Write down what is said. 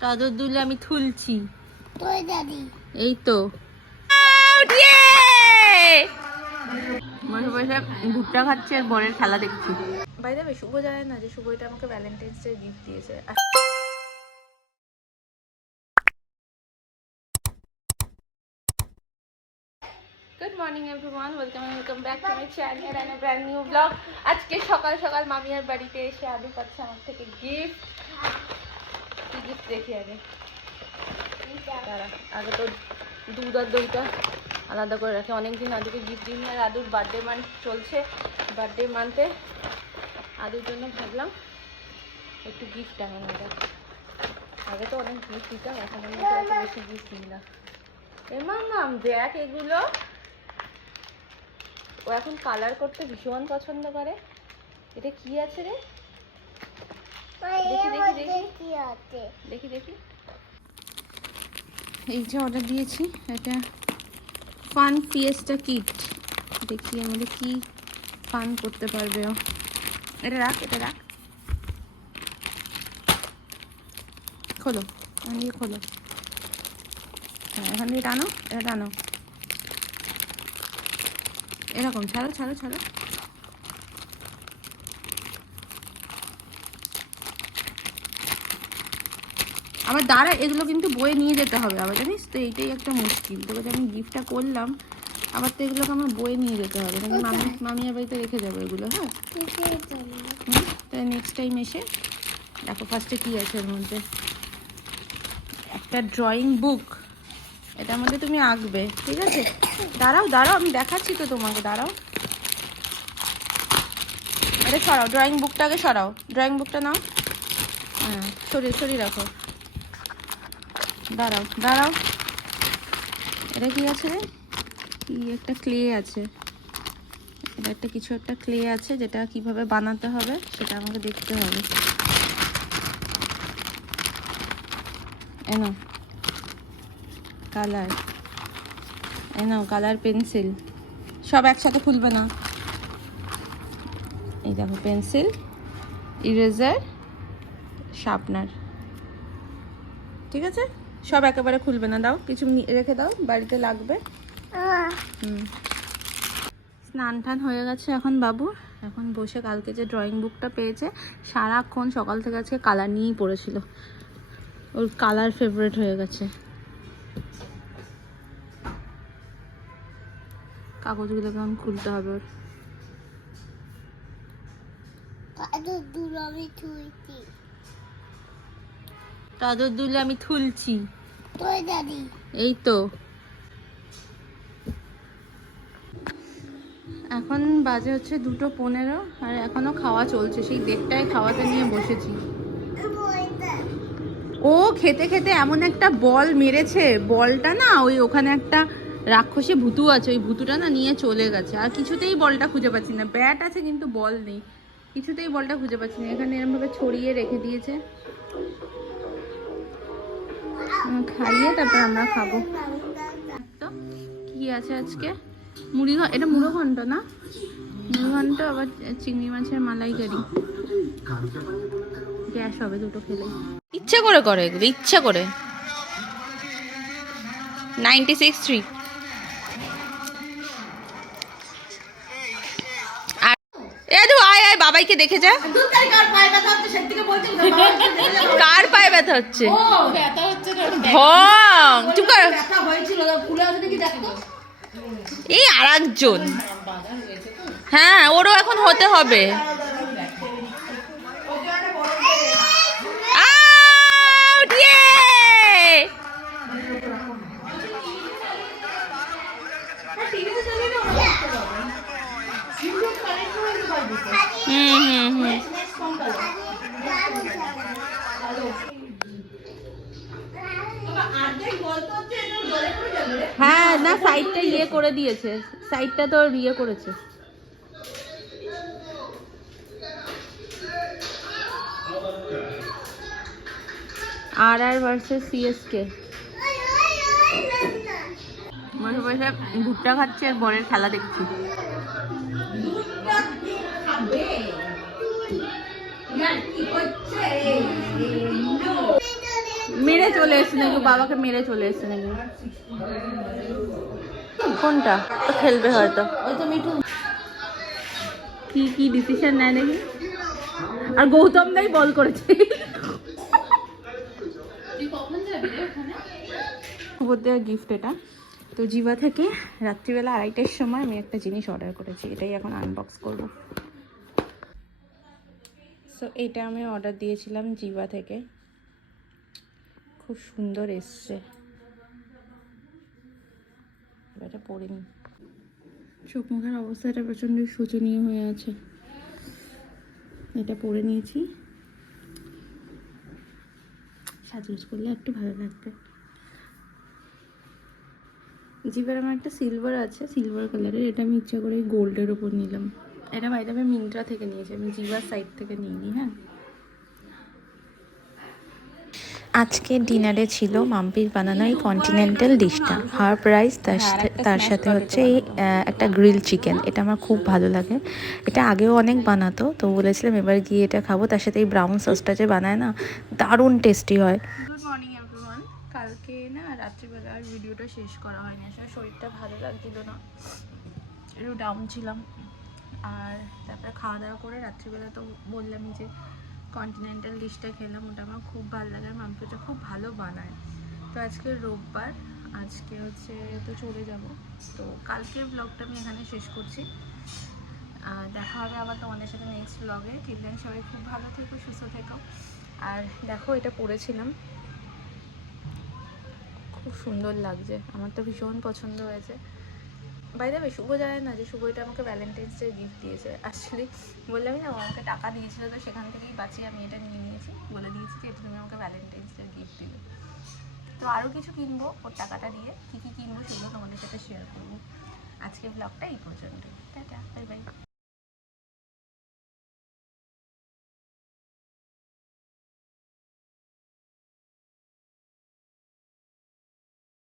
চাদর দুলে আমি তোর এই তো। বসে বসে ভুট্টা খাচ্ছি আর বরের খেলা দেখছি। শুভ জানে না যে শুভ এটা আমাকে ভ্যালেন্টাইন্স ডে গিফট দিয়েছে। Good morning everyone welcome welcome back to my channel and brand new blog আজকে সকাল সকাল মামিয়ার বাড়িতে এসে আদু পাচ্ছে আমার থেকে গিফট দেখি আগে আগে তো দুধ আর দইটা আলাদা করে অনেকদিন আদুকে গিফট দিইনি, আর আদুর বার্থডে মান্থ চলছে বার্থডে মান্থে আদুর জন্য ভাবলাম একটু গিফট আগে তো অনেক গিফট দিতাম, এখন আমি এত বেশি গিফট দিই না। এমন নাম দেখ এগুলো। ও এখন কালার করতে ভীষণ পছন্দ করে। এটা কি আছে রে? এই যে অর্ডার দিয়েছি, এটা ফান ফিয়েস্টা কিট দেখি আমাদের কি ফান করতে পারবে ও। এটা রাখ এটা রাখ। খোলো, এখান খোলো। হ্যাঁ এখান দিয়ে টানো, এটা টানো। এরকম, ছাড়ো ছাড়ো ছাড়ো। আবার দাঁড়া এগুলো কিন্তু বয়ে নিয়ে যেতে হবে আবার জানিস তো? এইটাই একটা মুশকিল। তোকে আমি গিফটটা করলাম আবার তো এগুলোকে আমার বয়ে নিয়ে যেতে হবে। মামি মামিয়ার বাড়িতে রেখে যাব এগুলো হ্যাঁ? তাই নেক্সট টাইম এসে দেখো ফার্স্টে কী আছে এর মধ্যে। একটা ড্রয়িং বুক এটার মধ্যে তুমি আঁকবে ঠিক আছে? দাঁড়াও দাঁড়াও আমি দেখাচ্ছি তো তোমাকে দাঁড়াও। এটা সরাও ড্রয়িং বুকটাকে সরাও। ড্রয়িং বুকটা নাও। হ্যাঁ সরিয়ে সরিয়ে রাখো। দাঁড়াও দাঁড়াও। এটা কি আছে কি একটা ক্লে আছে। এটা একটা কিছু একটা ক্লে আছে যেটা কীভাবে বানাতে হবে সেটা আমাকে দেখতে হবে। এনো কালার। এনো কালার পেন্সিল। সব একসাথে খুলবে না। এই দেখো, পেন্সিল ইরেজার শার্পনার ঠিক আছে? সব একেবারে খুলবে না, দাও। কিছু রেখে দাও, বাড়িতে লাগবে। স্নান টান হয়ে গেছে এখন বাবু। এখন বসে কালকে যে ড্রয়িং বুকটা পেয়েছে, সারাক্ষণ সকাল থেকে আজকে কালার নিয়েই পড়েছিল। ওর কালার ফেভারেট হয়ে গেছে। কাগজগুলো কেমন খুলতে হবে ওর। চাদর দুলে আমি দাদি? এই তো। এখন বাজে হচ্ছে দুটো পনেরো আর এখনও খাওয়া চলছে। সেই দেড়টায় খাওয়াতে নিয়ে বসেছি। ও খেতে খেতে এমন একটা বল মেরেছে। বলটা না ওই ওখানে একটা রাক্ষসী ভুতু আছে ওই ভুতুটা না নিয়ে চলে গেছে। আর কিছুতেই বলটা খুঁজে পাচ্ছি না। ব্যাট আছে কিন্তু বল নেই। কিছুতেই বলটা খুঁজে পাচ্ছি না। এখানে এরমভাবে ছড়িয়ে রেখে দিয়েছে। খাইয়ে তারপর আমরা খাব। তো কি আছে আজকে? মুড়ি এটা মুড়ো ঘন্ট না? মুড়ো ঘন্ট আবার চিংড়ি মাছের মালাইকারি। গ্যাস হবে দুটো খেলে। ইচ্ছে করে করে এগুলো ইচ্ছে করে। নাইনটি সিক্স থ্রি বাবাইকে দেখে যা। কার পায়ে ব্যথা হচ্ছে ঢং চুপ কর। এই আর একজন হ্যাঁ ওরও এখন হতে হবে। হুম হুম হুম। হ্যাঁ না সাইডটা ইয়ে করে দিয়েছে। সাইডটা তো ইয়ে করেছে। আর আর ভার্সেস সিএসকে বসে বসে ভুট্টা খাচ্ছে আর বরের খেলা দেখছি। মেরে চলে এসছে নাকি বাবাকে মেরে চলে এসছে নাকি কোনটা? তো খেলবে হয়তো। ওই তো মিঠু। কি কি ডিসিশন নেয় নাকি আর গৌতম দাই বল করেছে। গিফট এটা। তো জিবা থেকে রাত্রিবেলা আড়াইটার সময় আমি একটা জিনিস অর্ডার করেছি। এটাই এখন আনবক্স করব। সো এটা আমি অর্ডার দিয়েছিলাম জিবা থেকে। খুব সুন্দর এসছে। এটা পরিনি চোখ মুখের অবস্থাটা প্রচণ্ড শোচনীয় হয়ে আছে। এটা পরে নিয়েছি। সাজগোজ করলে একটু ভালো লাগবে। জিপের আমার একটা সিলভার আছে সিলভার কালারের এটা আমি ইচ্ছা করে গোল্ডের ওপর নিলাম। এটা বাইরে আমি মিন্ত্রা থেকে নিয়েছি। আমি জিভার সাইড থেকে নিইনি হ্যাঁ? আজকে ডিনারে ছিল মাম্পির বানানো এই কন্টিনেন্টাল ডিশটা হার্ব রাইস তার সাথে তার সাথে হচ্ছে এই একটা গ্রিল চিকেন এটা আমার খুব ভালো লাগে। এটা আগেও অনেক বানাতো তো বলেছিলাম এবার গিয়ে এটা খাব। তার সাথে এই ব্রাউন সসটা যে বানায় না দারুণ টেস্টি হয়। গুড মর্নিং এভরিওয়ান কালকে না রাত্রিবেলা আর ভিডিওটা শেষ করা হয়নি। আসলে শরীরটা ভালো লাগছিল না। একটু ডাউন ছিলাম। আর তারপরে খাওয়া দাওয়া করে রাত্রিবেলা তো বললামই যে কন্টিনেন্টাল ডিশটা খেলাম, ওটা আমার খুব ভালো লাগে, আর মাম্পিটা খুব ভালো বানায়। তো আজকে রোববার, আজকে হচ্ছে তো চলে যাব। তো কালকের ব্লগটা আমি এখানে শেষ করছি। দেখা হবে আবার তোমাদের সাথে নেক্সট ব্লগে টিল দেন সবাই খুব ভালো থেকো, সুস্থ থেকো। আর দেখো, এটা পরেছিলাম। খুব সুন্দর লাগছে, আমার তো ভীষণ পছন্দ হয়েছে। বাইরে আমি শুভ জানে না, যে শুভ এটা আমাকে ভ্যালেন্টাইন্স ডে গিফট দিয়েছে। অ্যাকচুয়ালি বললাম না আমাকে টাকা দিয়েছিল, তো সেখান থেকেই বাঁচিয়ে আমি এটা নিয়ে নিয়েছি। বলে দিয়েছি যে, এটা তুমি আমাকে ভ্যালেন্টাইন্স ডে গিফট দিলে। তো আরও কিছু কিনবো ওর টাকাটা দিয়ে। কী কী কিনবো সেগুলো তোমাদের সাথে শেয়ার করব। আজকে ব্লগটা এই পর্যন্ত টাটা বাই বাই